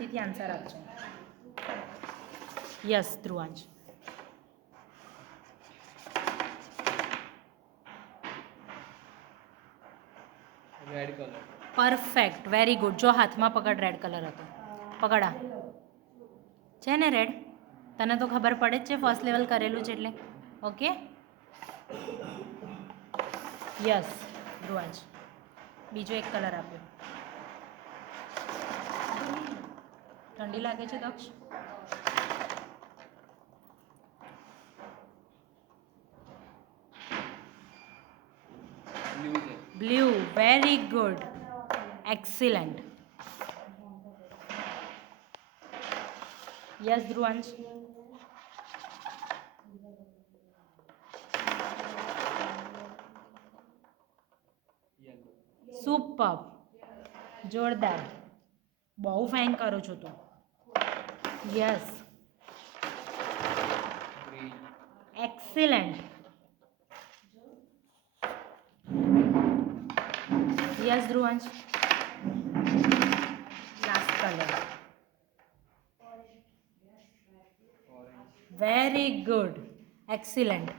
શાંતિથી આન્સર આપજો. Yes Dhruvansh. Red colour. Perfect, very good. જો હાથમાં પકડ, રેડ કલર હતો. પકડા છે ને રેડ? તને તો ખબર પડે જ છે ફર્સ્ટ લેવલ કરેલું છે એટલે. Okay yes Dhruvansh. બીજો એક કલર આપ્યો. ઠંડી લાગે છે દક્ષ? બ્લુ છે. Blue, very good, excellent. Yes Dhruvansh. Yellow. Super, જોરદાર, બહુ ફાઇન કરો છો તું. Yes green. Excellent. Yes Dhruvansh. Last colour. Orange. Very good, excellent.